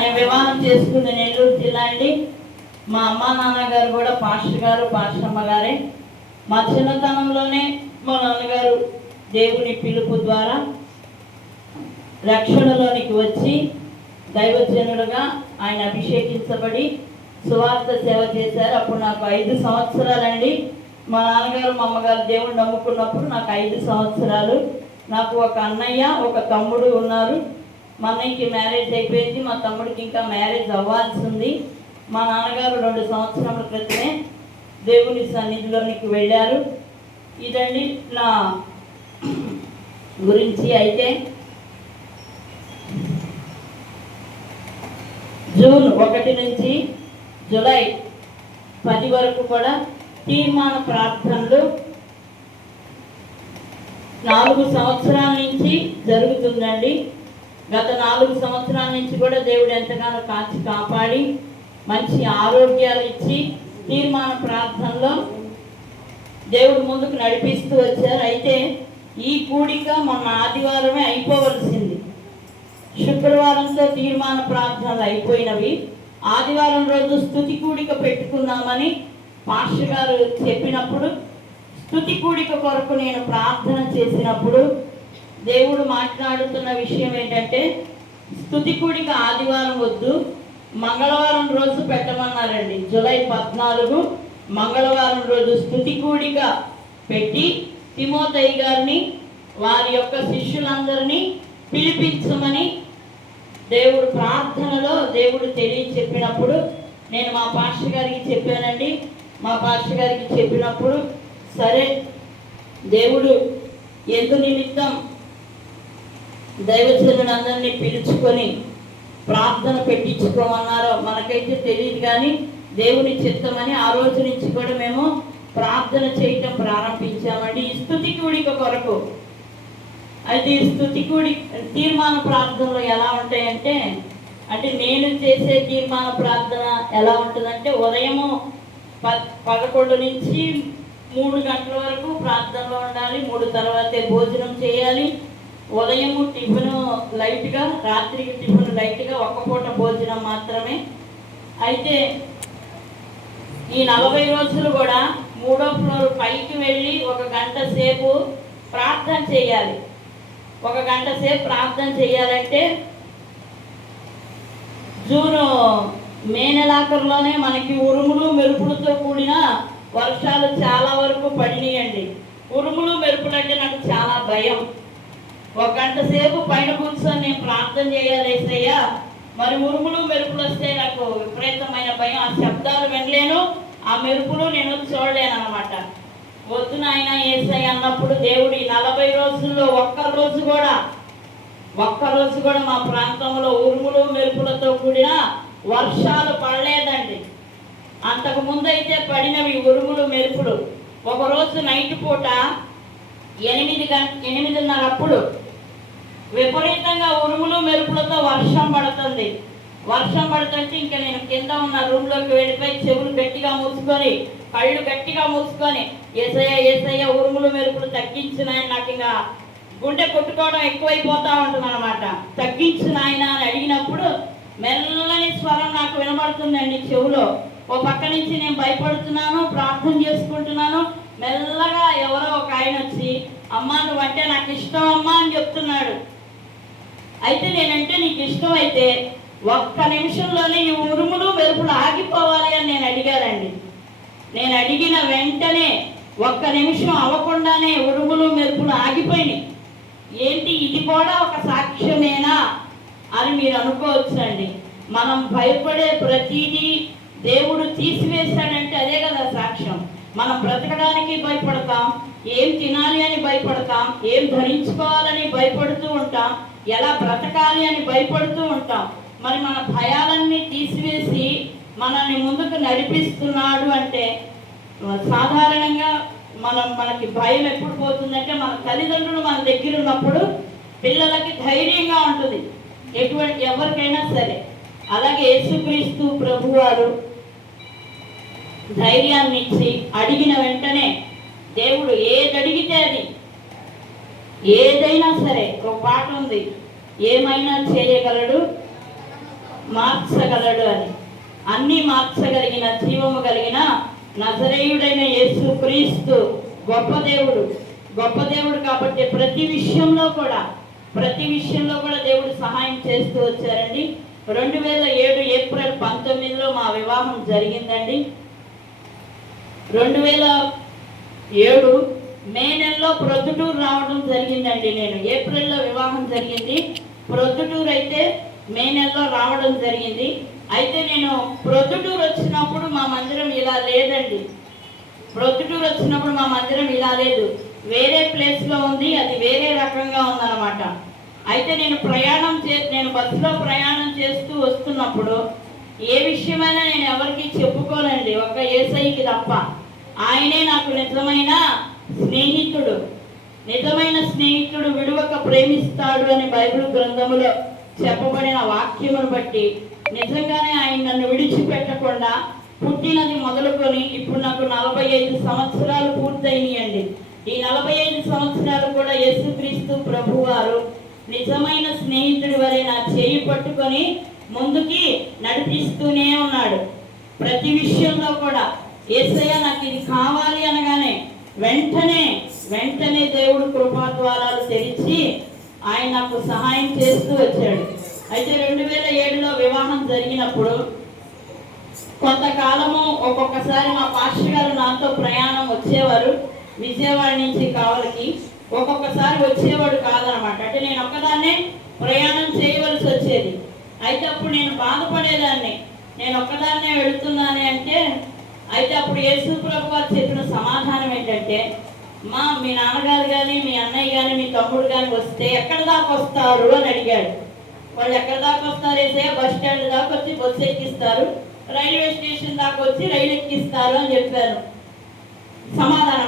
నేను వివాహం చేసుకుంది నెల్లూరు జిల్లా అండి. మా అమ్మ నాన్నగారు కూడా పాస్టర్ గారు, పాస్టమ్మ గారే. మా చిన్నతనంలోనే మా నాన్నగారు దేవుని పిలుపు ద్వారా రక్షణలోనికి వచ్చి దైవజనుడుగా ఆయన అభిషేకించబడి సువార్త సేవ చేశారు. అప్పుడు నాకు 5 సంవత్సరాలండి. మా నాన్నగారు మా అమ్మగారు దేవుడు నమ్ముకున్నప్పుడు నాకు 5 సంవత్సరాలు. నాకు ఒక అన్నయ్య, ఒక తమ్ముడు ఉన్నారు. మా అన్నయ్యకి మ్యారేజ్ అయిపోయింది, మా తమ్ముడికి ఇంకా మ్యారేజ్ అవ్వాల్సి ఉంది. మా నాన్నగారు 2 సంవత్సరాల క్రితమే దేవుని సన్నిధిలోనికి వెళ్ళారు. ఇదండి నా గురించి. అయితే జూన్ 1 నుంచి జూలై 10 వరకు కూడా తీర్మాన ప్రార్థనలు 4 సంవత్సరాల నుంచి జరుగుతుందండి. గత 4 సంవత్సరాల నుంచి కూడా దేవుడు ఎంతగానో కాచి కాపాడి మంచి ఆరోగ్యాలు ఇచ్చి తీర్మాన ప్రార్థనలో దేవుడు ముందుకు నడిపిస్తూ వచ్చారు. అయితే ఈ కూడిక మొన్న ఆదివారమే అయిపోవలసింది. శుక్రవారంతో తీర్మాన ప్రార్థనలు అయిపోయినవి. ఆదివారం రోజు స్తుతి కూడిక పెట్టుకుందామని పాస్టర్ గారు చెప్పినప్పుడు స్తుతి కూడిక కొరకు నేను ప్రార్థన చేసినప్పుడు దేవుడు మాట్లాడుతున్న విషయం ఏంటంటే, స్తుతి కూడిక ఆదివారం వద్దు, మంగళవారం రోజు పెట్టమన్నారండి. జూలై 14 మంగళవారం రోజు స్తుతి కూడిక పెట్టి తిమోతయ్య గారిని వారి యొక్క శిష్యులందరినీ పిలిపించమని దేవుడు ప్రార్థనలో దేవుడు చెప్పినప్పుడు నేను మా పాస్టర్ గారికి చెప్పానండి. మా పాస్టర్ గారికి చెప్పినప్పుడు సరే దేవుడు ఎందు నిమిత్తం దైవజనులందరినీ పిలుచుకొని ప్రార్థన పెట్టించుకోమన్నారో మనకైతే తెలియదు, కానీ దేవుని చిత్తమని ఆ రోజు నుంచి కూడా మేము ప్రార్థన చేయటం ప్రారంభించామండి ఈ స్తుతి కూడిక కొరకు. అయితే ఈ స్తుతి కూడి తీర్మాన ప్రార్థనలు ఎలా ఉంటాయంటే, అంటే నేను చేసే తీర్మాన ప్రార్థన ఎలా ఉంటుందంటే, ఉదయము 11 నుంచి 3 గంటల వరకు ప్రార్థనలో ఉండాలి. 3 తర్వాతే భోజనం చేయాలి. ఉదయము టిఫిన్ లైట్గా, రాత్రికి టిఫిన్ లైట్గా, ఒక్క పూట భోజనం మాత్రమే. అయితే ఈ 40 రోజులు కూడా 3వ ఫ్లోర్ పైకి వెళ్ళి 1 గంట సేపు ప్రార్థన చేయాలి. 1 గంట సేపు ప్రార్థన చేయాలంటే మే నెలాఖరులోనే మనకి ఉరుములు మెరుపులతో కూడిన వర్షాలు చాలా వరకు పడినాయండి. ఉరుములు మెరుపులు అంటే నాకు చాలా భయం. 1 గంట సేపు పైన కూర్చొని నేను ప్రార్థన చేయాలి యేసయ్యా, మరి ఉరుములు మెరుపులు వస్తే నాకు విపరీతమైన భయం. ఆ శబ్దాలు వినలేను, ఆ మెరుపులు నేను చూడలేను అనమాట. వద్దు నాయన యేసయ్య అన్నప్పుడు దేవుడి 40 రోజుల్లో ఒక్క రోజు కూడా మా ప్రాంతంలో ఉరుములు మెరుపులతో కూడిన వర్షాలు పడలేదండి. అంతకు ముందు అయితే పడినవి ఉరుములు మెరుపులు. ఒకరోజు నైట్ పూట 8:30 అప్పుడు విపరీతంగా ఉరుములు మెరుపులతో వర్షం పడుతుంది. వర్షం పడుతుంటే ఇంకా నేను కింద ఉన్న రూమ్లోకి వెళ్ళిపోయి చెవులు గట్టిగా మూసుకొని, కళ్ళు గట్టిగా మూసుకొని, యేసయ్య యేసయ్య ఉరుములు మెరుపులు తగ్గించిన ఆయన, నాకు ఇంకా గుండె కొట్టుకోవడం ఎక్కువైపోతూ ఉంటుంది అనమాట. తగ్గించిన ఆయన అని అడిగినప్పుడు మెల్లని స్వరం నాకు వినబడుతుందండి చెవులో. ఓ పక్క నుంచి నేను భయపడుతున్నాను, ప్రార్థన చేసుకుంటున్నాను. మెల్లగా ఎవరో ఒక ఆయన వచ్చి, అమ్మా నువ్వంటే నాకు ఇష్టం అమ్మా అని చెప్తున్నాడు. అయితే నేనంటే నీకు ఇష్టం అయితే 1 నిమిషంలోనే ఈ ఉరుములు మెరుపులు ఆగిపోవాలి అని నేను అడిగానండి. నేను అడిగిన వెంటనే 1 నిమిషం అవ్వకుండానే ఉరుములు మెరుపులు ఆగిపోయినాయి. ఏంటి ఇది కూడా ఒక సాక్ష్యమేనా అని మీరు అనుకోవచ్చండి. మనం భయపడే ప్రతిదీ దేవుడు తీసివేశాడంటే అదే కదా సాక్ష్యం. మనం బ్రతకడానికి భయపడతాం, ఏం తినాలి అని భయపడతాం, ఏం ధరించుకోవాలని భయపడుతూ ఉంటాం, ఎలా బ్రతకాలి అని భయపడుతూ ఉంటాం. మరి మన భయాలన్నీ తీసివేసి మనల్ని ముందుకు నడిపిస్తున్నాడు అంటే సాధారణంగా మనకి భయం ఎప్పుడు పోతుందంటే, మన తల్లిదండ్రులు మన దగ్గర ఉన్నప్పుడు పిల్లలకి ధైర్యంగా ఉంటుంది ఎవరికైనా సరే. అలాగే యేసుక్రీస్తు ప్రభువారు ధైర్యాన్ని ఇచ్చి అడిగిన వెంటనే దేవుడు ఏది అడిగితే అది, ఏదైనా సరే, ఒక పాట ఉంది, ఏమైనా చేయగలడు మార్చగలడు అని. అన్నీ మార్చగలిగిన జీవము కలిగిన నజరేయుడైన యేసు క్రీస్తు గొప్ప దేవుడు, గొప్ప దేవుడు. కాబట్టి ప్రతి విషయంలో కూడా దేవుడు సహాయం చేస్తూ వచ్చారండి. 2007 ఏప్రిల్ 19లో మా వివాహం జరిగిందండి. 2007 మే నెలలో ప్రొద్దుటూరు రావడం జరిగిందండి. నేను ఏప్రిల్లో వివాహం జరిగింది, ప్రొద్దుటూరు అయితే మే నెలలో రావడం జరిగింది. అయితే నేను ప్రొద్దుటూరు వచ్చినప్పుడు మా మందిరం ఇలా లేదండి. ప్రొద్దుటూరు వచ్చినప్పుడు మా మందిరం ఇలా లేదు, వేరే ప్లేస్లో ఉంది, అది వేరే రకంగా ఉందన్నమాట. అయితే నేను బస్సులో ప్రయాణం చేస్తూ వస్తున్నప్పుడు ఏ విషయమైనా నేను ఎవరికి చెప్పుకోనండి, ఒక్క యేసయ్యకి తప్ప. ఆయనే నాకు నిజమైన స్నేహితుడు విడువక ప్రేమిస్తాడు అని బైబిల్ గ్రంథములో చెప్పబడిన వాక్యమును బట్టి నిజంగానే ఆయన నన్ను విడిచిపెట్టకుండా పుట్టినది మొదలుకొని ఇప్పుడు నాకు 45 సంవత్సరాలు పూర్తయినాయండి. ఈ 45 సంవత్సరాలు కూడా యేసుక్రీస్తు ప్రభువారు నిజమైన స్నేహితుడి వలె నా చేయి పట్టుకొని ముందుకి నడిపిస్తూనే ఉన్నాడు. ప్రతి విషయంలో కూడా యేసయ్య నాకు ఇది కావాలి అనగానే వెంటనే దేవుడు కృపా ద్వారాలు తెరిచి ఆయన నాకు సహాయం చేస్తూ వచ్చాడు. అయితే 2007లో వివాహం జరిగినప్పుడు కొంతకాలము ఒక్కొక్కసారి మా పాస్టర్ గారు నాతో ప్రయాణం వచ్చేవారు, విజయవాడ నుంచి కావలికి. ఒక్కొక్కసారి వచ్చేవాడు కాదనమాట. అంటే నేను ఒక్కదాన్నే ప్రయాణం చేయవలసి వచ్చేది. అయితే అప్పుడు నేను బాధపడేదాన్ని, నేను ఒక్కదాన్నే వెళుతున్నానే అంటే. అయితే అప్పుడు యేసు ప్రభు వారు చెప్పిన సమాధానం ఏంటంటే, మీ నాన్నగారు కానీ మీ అన్నయ్య కానీ మీ తమ్ముడు కానీ వస్తే ఎక్కడి దాకా వస్తారు అని అడిగాడు. వాళ్ళు ఎక్కడి దాకా వస్తారు వేసే బస్ స్టాండ్ దాకా వచ్చి బస్సు ఎక్కిస్తారు, రైల్వే స్టేషన్ దాకా వచ్చి రైలు ఎక్కిస్తారు అని చెప్పారు.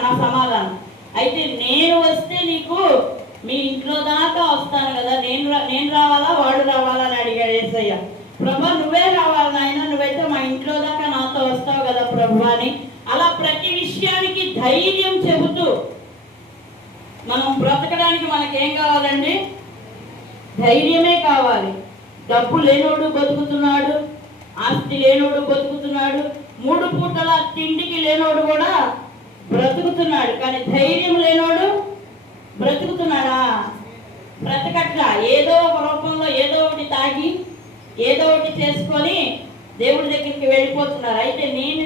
నా సమాధానం. అయితే నేను వస్తే నీకు మీ ఇంట్లో దాకా వస్తాను కదా, నేను రావాలా వాడు రావాలా అని అడిగాడు యేసయ్య. ప్రభా నువ్వే రావాలి నాయన, నువ్వైతే మా ఇంట్లో దాకా నాతో వస్తావు కదా ప్రభు అని. అలా ప్రతి విషయానికి ధైర్యం చెబుతూ మనం బ్రతకడానికి మనకేం కావాలండి? ధైర్యమే కావాలి. డబ్బు లేనోడు బతుకుతున్నాడు, ఆస్తి లేనోడు బతుకుతున్నాడు, 3 పూటల తిండికి లేనోడు కూడా బ్రతుకుతున్నాడు. కానీ ధైర్యం లేనోడు బ్రతుకుతున్నాడా? బ్రతకట్లా. ఏదో ఒక రూపంలో ఏదో ఒకటి తాగి ఏదో ఒకటి చేసుకొని దేవుడి దగ్గరికి వెళ్ళిపోతున్నారు. అయితే నేను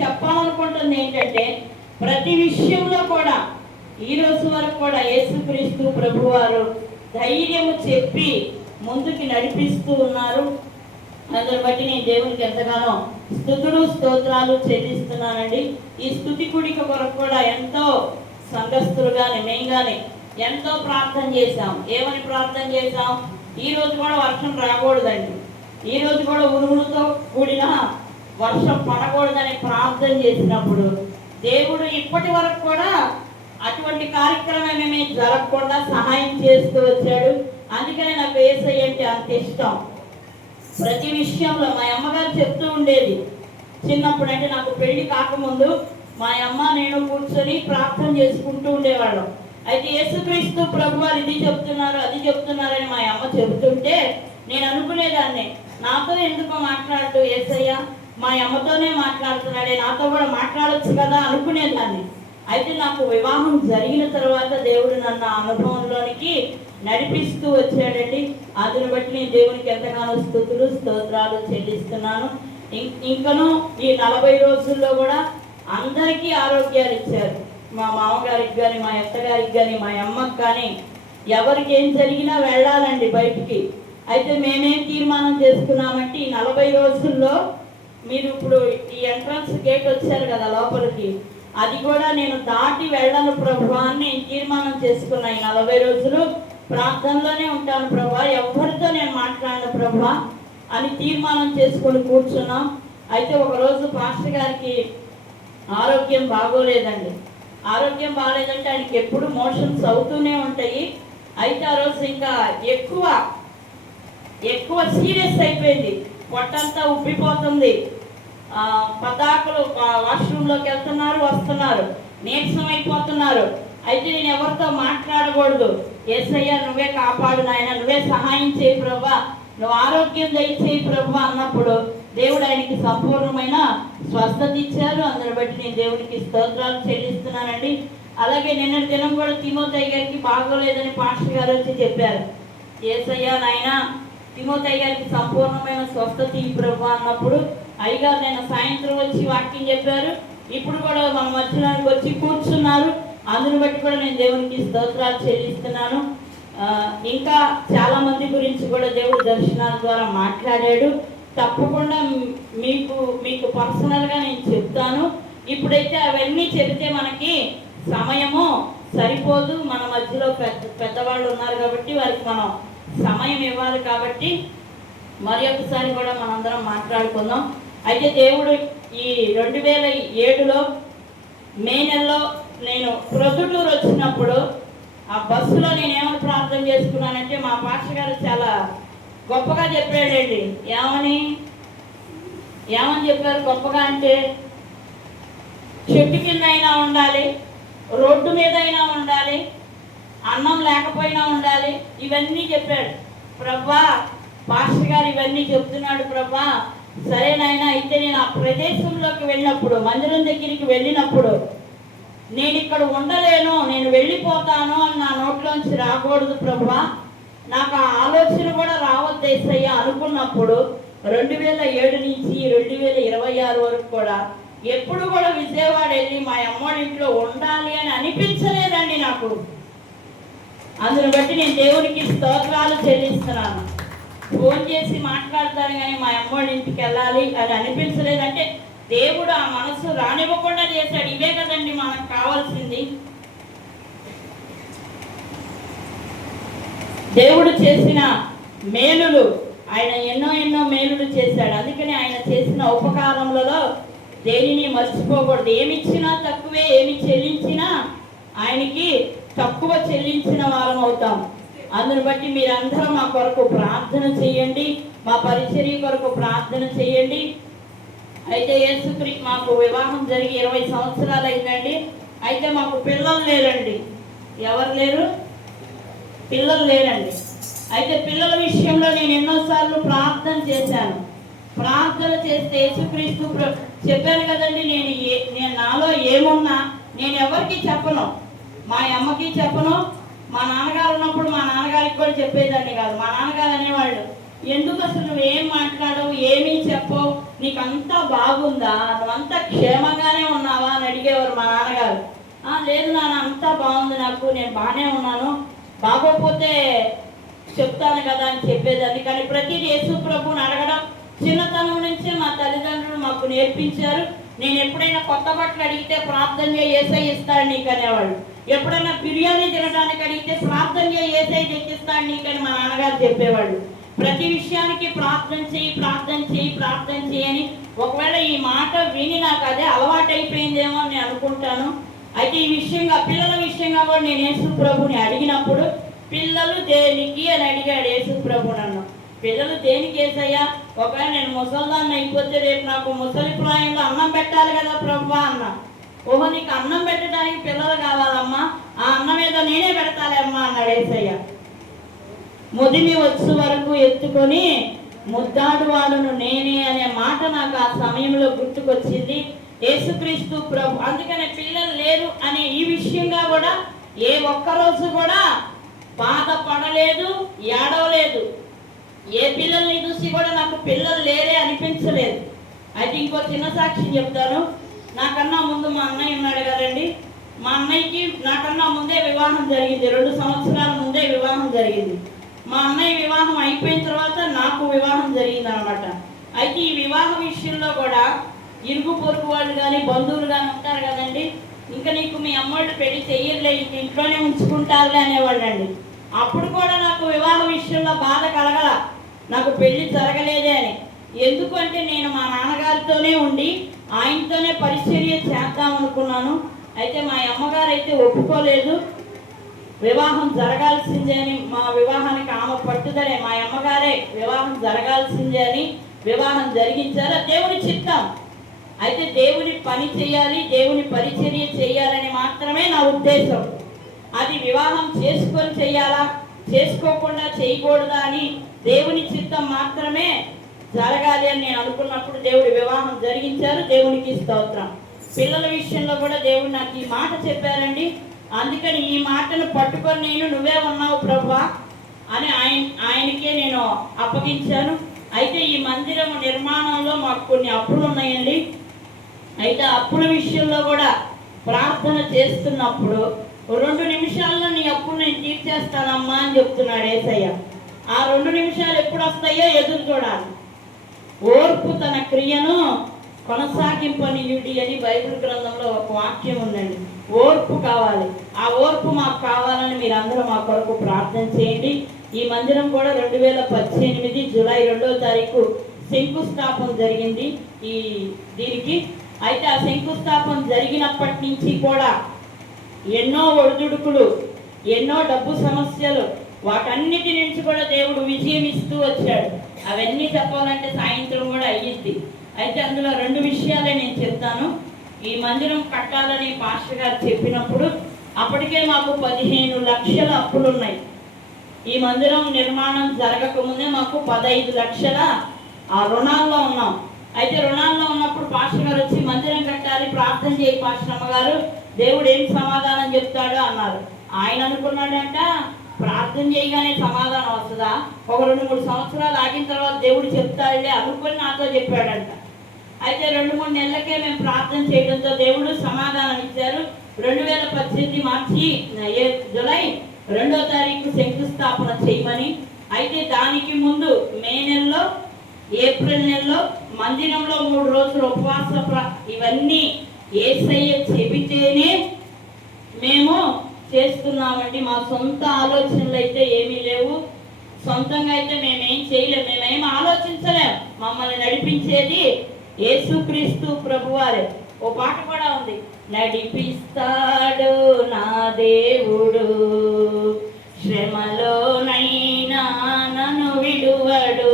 చెప్పాలనుకుంటుంది ఏంటంటే, ప్రతి విషయంలో కూడా ఈ రోజు వరకు కూడా యేసుక్రీస్తు ప్రభువారు ధైర్యము చెప్పి ముందుకి నడిపిస్తూ ఉన్నారు. అందుని బట్టి నేను దేవునికి ఎంతగానో స్తుతులు స్తోత్రాలు చెల్లిస్తున్నానండి. ఈ స్తుతి కూడిక కొరకు కూడా ఎంతో సంఘస్థులుగానే మేము కానీ ఎంతో ప్రార్థన చేశాం. ఏమని ప్రార్థన చేశాం? ఈ రోజు కూడా వర్షం రాకూడదండి, ఈ రోజు కూడా ఉరుములతో కూడిన వర్షం పడకూడదని ప్రార్థన చేసినప్పుడు దేవుడు ఇప్పటి వరకు కూడా అటువంటి కార్యక్రమం ఏమీ జరగకుండా సహాయం చేస్తూ వచ్చాడు. అందుకనే నాకు యేసయ్య అంటే అంత ఇష్టం. ప్రతి విషయంలో మా అమ్మగారు చెప్తూ ఉండేది చిన్నప్పుడు, అంటే నాకు పెళ్లి కాకముందు మా అమ్మ నేను కూర్చొని ప్రార్థన చేసుకుంటూ ఉండేవాళ్ళం. అయితే యేసుక్రీస్తు ప్రభువారు ఇది చెప్తున్నారు అది చెప్తున్నారని మా అమ్మ చెబుతుంటే నేను అనుకునేదాన్ని, నాతో ఎందుకు మాట్లాడుతూ యేసయ్య మా అమ్మతోనే మాట్లాడుతున్నాడే, నాతో కూడా మాట్లాడొచ్చు కదా అనుకునేదాన్ని. అయితే నాకు వివాహం జరిగిన తర్వాత దేవుడు నన్ను అనుభవంలోనికి నడిపిస్తూ వచ్చాడండి. అందుని బట్టి నేను దేవునికి ఎంతగానో స్తుతులు స్తోత్రాలు చెల్లిస్తున్నాను. ఇంకనూ ఈ 40 రోజుల్లో కూడా అందరికీ ఆరోగ్యాలు ఇచ్చారు. మా మామగారికి కానీ మా అత్తగారికి కానీ మా అమ్మకి కానీ ఎవరికి ఏం జరిగినా వెళ్ళాలండి బయటికి. అయితే మేమేం తీర్మానం చేసుకున్నామంటే, ఈ 40 రోజుల్లో మీరు ఇప్పుడు ఈ ఎంట్రన్స్ గేట్ వచ్చారు కదా లోపలికి, అది కూడా నేను దాటి వెళ్ళను ప్రభువా అని నేను తీర్మానం చేసుకున్నా. ఈ 40 రోజులు ప్రార్థనలోనే ఉంటాను ప్రభువా, ఎవరితో నేను మాట్లాడను ప్రభువా అని తీర్మానం చేసుకొని కూర్చున్నాం. అయితే ఒకరోజు పాస్టర్ గారికి ఆరోగ్యం బాగోలేదండి. ఆరోగ్యం బాగలేదంటే ఆయనకి ఎప్పుడు మోషన్స్ అవుతూనే ఉంటాయి. అయితే ఆ రోజు ఇంకా ఎక్కువ సీరియస్ అయిపోయింది, పొట్టంతా ఉబ్బిపోతుంది, పదాకులు వాష్రూమ్లోకి వెళ్తున్నారు వస్తున్నారు, నీరసం అయిపోతున్నారు. అయితే నేను ఎవరితో మాట్లాడకూడదు, యేసయ్య నువ్వే కాపాడు నాయన, నువ్వే సహాయం చేయి ప్రభా నువ్వు ఆరోగ్యం దయచేయి ప్రభు అన్నప్పుడు దేవుడు ఆయనకి సంపూర్ణమైన స్వస్థత ఇచ్చారు. అందుని బట్టి నేను దేవునికి స్తోత్రాలు చెల్లిస్తున్నానండి. అలాగే నిన్న దినం కూడా తిమోతయ్య గారికి బాగోలేదని పాస్టర్ గారు వచ్చి చెప్పారు. యేసయ్య నాయన తిమోతయ్య గారికి సంపూర్ణమైన స్వస్థత ఈ ప్రభు అన్నప్పుడు అయ్యగారు నేను సాయంత్రం వచ్చి వాక్యం చెప్పారు. ఇప్పుడు కూడా మన మధ్యలోకి వచ్చి కూర్చున్నారు. అందుని బట్టి కూడా నేను దేవునికి స్తోత్రాలు చెల్లిస్తున్నాను. ఇంకా చాలా మంది గురించి కూడా దేవుడు దర్శనాల ద్వారా మాట్లాడాడు. తప్పకుండా మీకు పర్సనల్గా నేను చెప్తాను. ఇప్పుడైతే అవన్నీ చెబితే మనకి సమయము సరిపోదు. మన మధ్యలో పెద్దవాళ్ళు ఉన్నారు కాబట్టి వారికి మనం సమయం ఇవ్వాలి. కాబట్టి మరి ఒకసారి కూడా మనందరం మాట్లాడుకుందాం. అయితే దేవుడు ఈ 2007లో మే నెలలో నేను ప్రొద్దుటూరు వచ్చినప్పుడు ఆ బస్సులో నేను ఏమని ప్రార్థన చేసుకున్నానంటే మా పాస్టర్ గారు చాలా గొప్పగా చెప్పాడండి. ఏమని చెప్పారు గొప్పగా అంటే, చెట్టు కింద అయినా ఉండాలి, రోడ్డు మీద అయినా ఉండాలి, అన్నం లేకపోయినా ఉండాలి, ఇవన్నీ చెప్పాడు. ప్రభా పాస్టర్ గారు ఇవన్నీ చెప్తున్నాడు ప్రభా. సరేనైనా అయితే నేను ఆ ప్రదేశంలోకి వెళ్ళినప్పుడు, మందిరం దగ్గరికి వెళ్ళినప్పుడు నేను ఇక్కడ ఉండలేను, నేను వెళ్ళిపోతాను అని నా నోట్లోంచి రాకూడదు ప్రభా. నాకు ఆ ఆలోచన కూడా రావద్దు యేసయ్య అనుకున్నప్పుడు 2007 నుంచి 2026 వరకు కూడా ఎప్పుడు కూడా విజయవాడ వెళ్ళి మా అమ్మోడి ఇంట్లో ఉండాలి అని అనిపించలేదండి నాకు. అందుని బట్టి నేను దేవునికి స్తోత్రాలు చెల్లిస్తున్నాను. ఫోన్ చేసి మాట్లాడతాను కానీ మా అమ్మోడి ఇంటికి వెళ్ళాలి అని అనిపించలేదంటే దేవుడు ఆ మనసు రానివ్వకుండా చేశాడు. ఇవే కదండి మనకు కావాల్సింది. దేవుడు చేసిన మేలులు, ఆయన ఎన్నో మేలులు చేశాడు. అందుకని ఆయన చేసిన ఉపకారములలో దేనిని మర్చిపోకూడదు. ఏమి ఇచ్చినా తక్కువే, ఏమి చెల్లించినా ఆయనకి తక్కువ చెల్లించిన వారం అవుతాం. అందుని బట్టి మీరందరూ మా కొరకు ప్రార్థన చేయండి, మా పరిచర్య కొరకు ప్రార్థన చేయండి. అయితే యేసుక్రీస్తు మాకు వివాహం జరిగి 20 సంవత్సరాలు అయిందండి. అయితే మాకు పిల్లలు లేరండి. ఎవరు లేరు? పిల్లలు లేరండి. అయితే పిల్లల విషయంలో నేను ఎన్నోసార్లు ప్రార్థన చేశాను. ప్రార్థన చేస్తే యేసుక్రీస్తు చెప్పాను కదండి, నేను నాలో ఏమున్నా నేను ఎవరికి చెప్పను. మా అమ్మకి చెప్పను. మా నాన్నగారు ఉన్నప్పుడు మా నాన్నగారికి కూడా చెప్పేదాన్ని కాదు. మా నాన్నగారు అనేవాళ్ళు, ఎందుకు అసలు నువ్వేం మాట్లాడవు, ఏమీ చెప్పవు, నీకు అంతా బాగుందా, నువ్వంతా క్షేమంగానే ఉన్నావా అని అడిగేవారు మా నాన్నగారు. లేదు నాన్న అంతా బాగుంది, నాకు నేను బాగానే ఉన్నాను, బాగోపోతే చెప్తాను కదా అని చెప్పేదాన్ని. కానీ ప్రతిదీ యేసు ప్రభువుని అడగడం చిన్నతనం నుంచే మా తల్లిదండ్రులు మాకు నేర్పించారు. నేను ఎప్పుడైనా కొత్త బట్టలు అడిగితే ప్రార్థన చేయి యేసయ్య ఇస్తాడు నీకు అనేవాళ్ళు. ఎప్పుడైనా బిర్యానీ తినడానికి అడిగితే ప్రార్థన చేయి యేసయ్య తెచ్చిస్తాడు నీకని మా నాన్నగారు చెప్పేవాళ్ళు. ప్రతి విషయానికి ప్రార్థన చేయని. ఒకవేళ ఈ మాట విని నాకు అదే అలవాటైపోయిందేమో అని అనుకుంటాను. అయితే ఈ విషయంగా పిల్లల విషయంగా కూడా నేను యేసు ప్రభుని అడిగినప్పుడు పిల్లలు దేనికి అని అడిగాడు యేసు ప్రభు నన్ను. పిల్లలు దేనికి యేసయ్యా? ఒకవేళ నేను ముసల్దాన్ని అయిపోతే రేపు నాకు ముసలి ప్రాయంలో అన్నం పెట్టాలి కదా ప్రభు అన్న. ఓహో నీకు అన్నం పెట్టడానికి పిల్లలు కావాలమ్మా, ఆ అన్నం ఏదో నేనే పెడతాలే అమ్మా అన్నాడు యేసయ్య. ముదిమి వచ్చు వరకు ఎత్తుకొని ముద్దాడువాడును నేనే అనే మాట నాకు ఆ సమయంలో గుర్తుకొచ్చింది. యేసుక్రీస్తు ప్రభు. అందుకనే పిల్లలు లేరు అనే ఈ విషయంగా కూడా ఏ ఒక్కరోజు కూడా బాధపడలేదు, ఏడవలేదు. ఏ పిల్లల్ని చూసి కూడా నాకు పిల్లలు లేరే అనిపించలేదు. అయితే ఇంకో చిన్న సాక్ష్యం చెప్తాను. నాకన్నా ముందు మా అన్నయ్య ఉన్నాడు కదండి. మా అన్నయ్యకి నాకన్నా ముందే వివాహం జరిగింది. 2 సంవత్సరాల ముందే వివాహం జరిగింది. మా అన్నయ్య వివాహం అయిపోయిన తర్వాత నాకు వివాహం జరిగింది అనమాట. అయితే ఈ వివాహ విషయంలో కూడా ఇరుగు పొరుగు వాళ్ళు కానీ బంధువులు కానీ ఉంటారు కదండి. ఇంకా నీకు మీ అమ్మోళ్ళు పెళ్లి చెయ్యలే, ఇంక ఇంట్లోనే ఉంచుకుంటారులే అనేవాళ్ళు అండి. అప్పుడు కూడా నాకు వివాహ విషయంలో బాధ కలగల, నాకు పెళ్లి జరగలేదే అని. ఎందుకంటే నేను మా నాన్నగారితోనే ఉండి ఆయనతోనే పరిచర్య చేద్దాం అనుకున్నాను. అయితే మా అమ్మగారు అయితే ఒప్పుకోలేదు, వివాహం జరగాల్సిందే అని. మా వివాహానికి ఆమె పట్టుదలే, మా అమ్మగారే వివాహం జరగాల్సిందే అని వివాహం జరిగించారు. దేవుని చిత్తం. అయితే దేవుని పని చేయాలి, దేవుని పరిచర్య చేయాలని మాత్రమే నా ఉద్దేశం. అది వివాహం చేసుకొని చెయ్యాలా, చేసుకోకుండా చేయకూడదా అని దేవుని చిత్తం మాత్రమే జరగాలి అని నేను అనుకున్నప్పుడు దేవుడి వివాహం జరిగించారు. దేవునికి స్తోత్రం. పిల్లల విషయంలో కూడా దేవుడు నాకు ఈ మాట చెప్పారండి. అందుకని ఈ మాటను పట్టుకొని నేను నువ్వే ఉన్నావు ప్రభువా అని ఆయనకే నేను అప్పగించాను. అయితే ఈ మందిరం నిర్మాణంలో మాకు కొన్ని అప్పులు ఉన్నాయండి. అయితే అప్పుల విషయంలో కూడా ప్రార్థన చేస్తున్నప్పుడు 2 నిమిషాల్లో నీ అప్పులు నేను తీర్చేస్తానమ్మా అని చెప్తున్నాడు యేసయ్య. ఆ 2 నిమిషాలు ఎప్పుడు వస్తాయో ఎదురు చూడాలి. ఓర్పు తన క్రియను కొనసాగింపనీయుడి అని బైబిల్ గ్రంథంలో ఒక వాక్యం ఉందండి. ఓర్పు కావాలి. ఆ ఓర్పు మాకు కావాలని మీరందరూ మా కొరకు ప్రార్థన చేయండి. ఈ మందిరం కూడా 2018 జూలై 2వ తారీఖు శంకుస్థాపన జరిగింది దీనికి. అయితే ఆ శంకుస్థాపన జరిగినప్పటి నుంచి కూడా ఎన్నో ఒడిదుడుకులు, ఎన్నో డబ్బు సమస్యలు, వాటన్నిటి నుంచి కూడా దేవుడు విజయం ఇస్తూ వచ్చాడు. అవన్నీ చెప్పాలంటే సాయంత్రం కూడా అయ్యిద్ది. అయితే అందులో 2 విషయాలే నేను చెప్తాను. ఈ మందిరం కట్టాలని పాస్టర్ గారు చెప్పినప్పుడు అప్పటికే మాకు 15 లక్షల అప్పులు ఉన్నాయి. ఈ మందిరం నిర్మాణం జరగకముందే మాకు 15 లక్షల రుణాల్లో ఉన్నాం. అయితే రుణాల్లో ఉన్నప్పుడు పాస్టర్ గారు వచ్చి మందిరం కట్టాలి, ప్రార్థన చేయి పాస్టర్ అమ్మగారు, దేవుడు ఏం సమాధానం చెప్తాడో అన్నారు. ఆయన అనుకున్నాడంట ప్రార్థన చేయగానే సమాధానం వస్తుందా, ఒక 2-3 సంవత్సరాలు ఆగిన తర్వాత దేవుడు చెప్తాడులే అనుకుని నాతో చెప్పాడంట. అయితే 2-3 నెలలకే మేము ప్రార్థన చేయడంతో దేవుడు సమాధానం ఇచ్చారు. 2018 మార్చి జూలై 2వ తారీఖు శంకుస్థాపన చేయమని. అయితే దానికి ముందు మే నెలలో, ఏప్రిల్ నెలలో మందిరంలో 3 రోజులు ఉపవాస ఇవన్నీ యేసయ్య చెబితేనే మేము చేస్తున్నామండి. మా సొంత ఆలోచనలు అయితే ఏమీ లేవు. సొంతంగా అయితే మేమేం చేయలేము, మేమేం ఆలోచించలేము. మమ్మల్ని నడిపించేది యేసుక్రీస్తు ప్రభువారే. ఓ పాట కూడా ఉంది, నడిపిస్తాడు నా దేవుడు, శ్రమలోనైనా నన్ను విడువడు.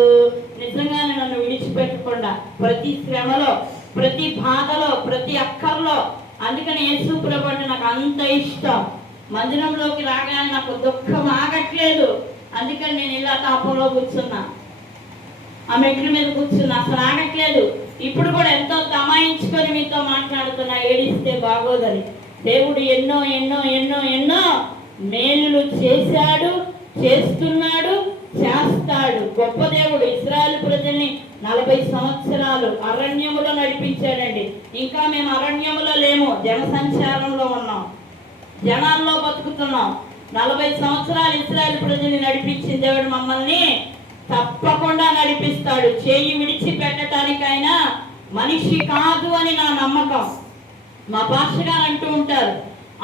నిజంగానే నన్ను విడిచిపెట్టకుండా ప్రతి శ్రమలో, ప్రతి బాధలో, ప్రతి అక్కర్లో. అందుకని యేసు ప్రభు అంటే నాకు అంత ఇష్టం. మందిరంలోకి రాగానే నాకు దుఃఖం ఆగట్లేదు. అందుకని నేను ఇలా తాపంలో కూర్చున్నా, ఆ మెట్ల మీద కూర్చున్నా, అసలు ఆగట్లేదు. ఇప్పుడు కూడా ఎంతో తమాయించుకొని మీతో మాట్లాడుతున్నా, ఏడిస్తే బాగోదని. దేవుడు ఎన్నో ఎన్నో ఎన్నో ఎన్నో మేలులు చేశాడు, చేస్తున్నాడు, చేస్తాడు. గొప్ప దేవుడు. ఇశ్రాయేలు ప్రజల్ని 40 సంవత్సరాలు అరణ్యములో నడిపించాడండి. ఇంకా మేము అరణ్యములో లేము, జనసంచారంలో ఉన్నాం, జనాల్లో బతుకుతున్నాం. 40 సంవత్సరాలు ఇశ్రాయేలు ప్రజల్ని నడిపించిన దేవుడు మమ్మల్ని తప్పకుండా నడిపిస్తాడు. చేయి విడిచిపెట్టడానికైనా మనిషి కాదు అని నా నమ్మకం. మా పాస్టర్ గారు అంటూ ఉంటారు,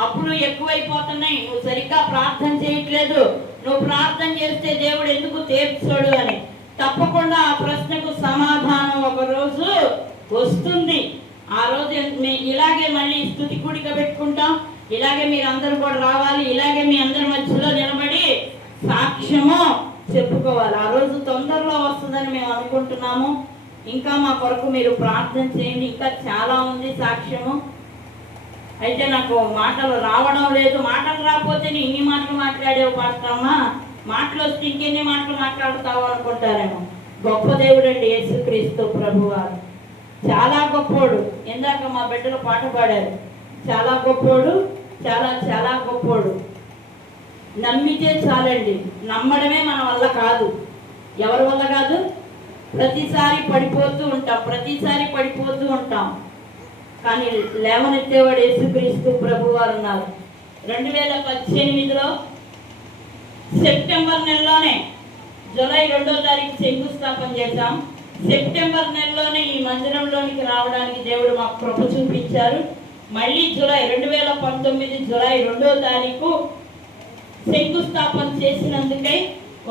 అప్పుడు ఎక్కువైపోతున్నాయి, నువ్వు సరిగ్గా ప్రార్థన చేయట్లేదు, నువ్వు ప్రార్థన చేస్తే దేవుడు ఎందుకు తీర్చాడు అని. తప్పకుండా ఆ ప్రశ్నకు సమాధానం ఒక రోజు వస్తుంది. ఆ రోజు ఇలాగే మళ్ళీ స్తుతి కూడిక పెట్టుకుంటాం, ఇలాగే మీరందరూ కూడా రావాలి, ఇలాగే మీ అందరి మధ్యలో నిలబడి సాక్ష్యము చెప్పుకోవాలి. ఆ రోజు తొందరలో వస్తుందని మేము అనుకుంటున్నాము. ఇంకా మా కొరకు మీరు ప్రార్థన చేయండి. ఇంకా చాలా ఉంది సాక్ష్యము. అయితే నాకు మాటలు రావడం లేదు. మాటలు రాకపోతే నేను ఇన్ని మాటలు మాట్లాడేవు పాస్టమ్మా, మాటలు వస్తే ఇంకెన్ని మాటలు మాట్లాడుతావు అనుకుంటారేమో. గొప్ప దేవుడు అండి యేసుక్రీస్తు ప్రభువారు, చాలా గొప్పోడు. ఇందాక మా బిడ్డలు పాట పాడారు, చాలా గొప్పోడు, చాలా చాలా గొప్పోడు. నమ్మితే చాలండి. నమ్మడమే మన వల్ల కాదు. ఎవరి వల్ల కాదు? ప్రతిసారి పడిపోతూ ఉంటాం, కానీ లేవనెత్తేవాడు యేసుక్రీస్తు ప్రభువారు ఉన్నారు. 2018లో సెప్టెంబర్ నెలలోనే, జూలై 2వ తారీఖు శంకుస్థాపన చేశాం. సెప్టెంబర్ నెలలోనే ఈ మందిరంలోనికి రావడానికి దేవుడు మాకు కృప చూపించారు. మళ్ళీ 2019 జూలై 2వ తారీఖు శంకుస్థాపన చేసినందుకై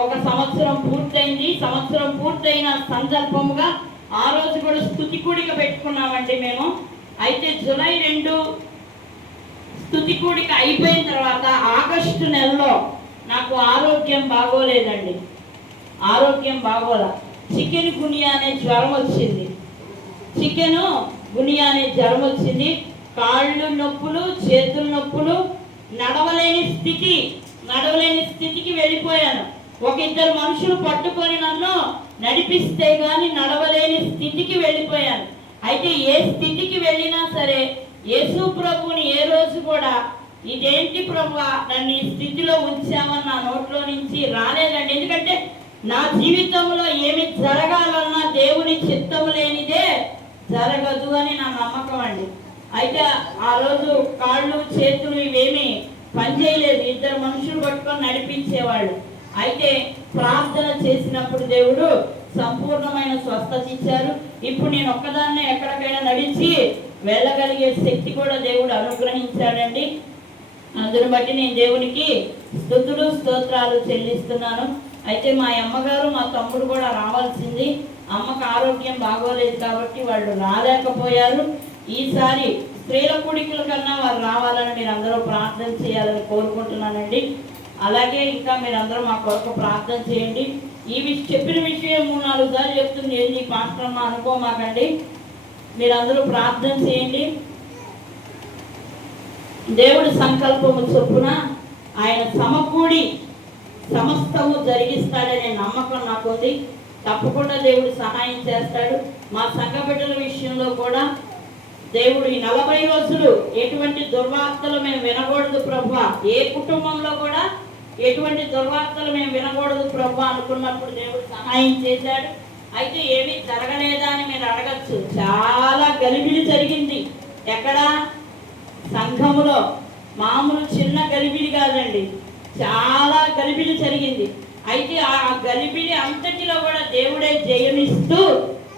1 సంవత్సరం పూర్తయింది. సంవత్సరం పూర్తయిన సందర్భముగా ఆ రోజు కూడా స్తుతి కూడిక పెట్టుకున్నామండి మేము. అయితే జూలై 2 స్తుతి కూడిక అయిపోయిన తర్వాత ఆగస్టు నెలలో నాకు ఆరోగ్యం బాగోలేదండి. ఆరోగ్యం బాగోలా. చికెన్ గునియా అనే జ్వరం వచ్చింది. కాళ్ళు నొప్పులు, చేతుల నొప్పులు, నడవలేని స్థితి. నడవలేని స్థితికి వెళ్ళిపోయాను. ఒక ఇద్దరు మనుషులు పట్టుకొని నన్ను నడిపిస్తే గాని నడవలేని స్థితికి వెళ్ళిపోయాను. అయితే ఏ స్థితికి వెళ్ళినా సరే యేసు ప్రభువుని ఏ రోజు కూడా ఇదేంటి ప్రభువా నన్ను ఈ స్థితిలో ఉంచామని నా నోట్లో నుంచి రాలేదండి. ఎందుకంటే నా జీవితంలో ఏమి జరగాలన్నా దేవుని చిత్తము లేనిదే జరగదు అని నా నమ్మకం అండి. అయితే ఆ రోజు కాళ్ళు చేతులు ఇవేమి పనిచేయలేదు, ఇద్దరు మనుషులు పట్టుకొని నడిపించేవాళ్ళు. అయితే ప్రార్థన చేసినప్పుడు దేవుడు సంపూర్ణమైన స్వస్థత ఇచ్చారు. ఇప్పుడు నేను ఒక్కదాన్నే ఎక్కడికైనా నడిచి వెళ్ళగలిగే శక్తి కూడా దేవుడు అనుగ్రహించాడండి. అందుని బట్టి నేను దేవునికి స్తుతులు స్తోత్రాలు చెల్లిస్తున్నాను. అయితే మా అమ్మగారు మా తమ్ముడు కూడా రావాల్సింది, అమ్మకు ఆరోగ్యం బాగోలేదు కాబట్టి వాళ్ళు రాలేకపోయారు. ఈసారి స్త్రీల కూడికల కన్నా వారు రావాలని మీరు అందరూ ప్రార్థన చేయాలని కోరుకుంటున్నానండి. అలాగే ఇంకా మీరందరూ మా కొరకు ప్రార్థన చేయండి. చెప్పిన విషయం 3-4 సార్లు చెప్తుంది, ఏంది పాస్టర్ అమ్మ అనుకోమాకండి. మీరందరూ ప్రార్థన చేయండి. దేవుడి సంకల్పము చొప్పున ఆయన సమకూడి సమస్తము జరిగిస్తాడనే నమ్మకం నాకు ఉంది. తప్పకుండా దేవుడు సహాయం చేస్తాడు. మా సంఘ బిడ్డల విషయంలో కూడా దేవుడు ఈ 40 రోజులు ఎటువంటి దుర్వార్తలు మేము వినకూడదు ప్రభువా, ఏ కుటుంబంలో కూడా ఎటువంటి దుర్వార్తలు మేము వినకూడదు ప్రభువా అనుకున్నప్పుడు దేవుడు సహాయం చేశాడు. అయితే ఏమీ జరగలేదా అని మీరు అడగచ్చు. చాలా గలిబిలి జరిగింది. ఎక్కడ? సంఘములో. మామూలు చిన్న గలిబిలి కాదండి, చాలా గలిబిలి జరిగింది. అయితే ఆ గలిబిలి అంతటిలో కూడా దేవుడే జయమిస్తూ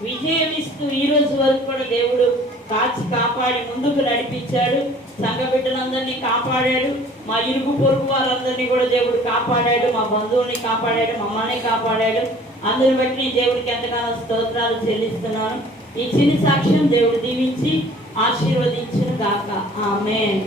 విజయమిస్తూ ఈ రోజు వరకు కూడా దేవుడు కాచి కాపాడి ముందుకు నడిపించాడు. సంఘ బిడ్డలందరినీ కాపాడాడు. మా ఇరుగు పొరుగు వారందరినీ కూడా దేవుడు కాపాడాడు. మా బంధువుల్ని కాపాడాడు, మమ్మల్ని కాపాడాడు. అందుని బట్టి నేను దేవుడికి ఎంతగానో స్తోత్రాలు చెల్లిస్తున్నాను. ఈ చిన్న సాక్ష్యం దేవుడు దీవించి ఆశీర్వదించును గాక. ఆమేన్.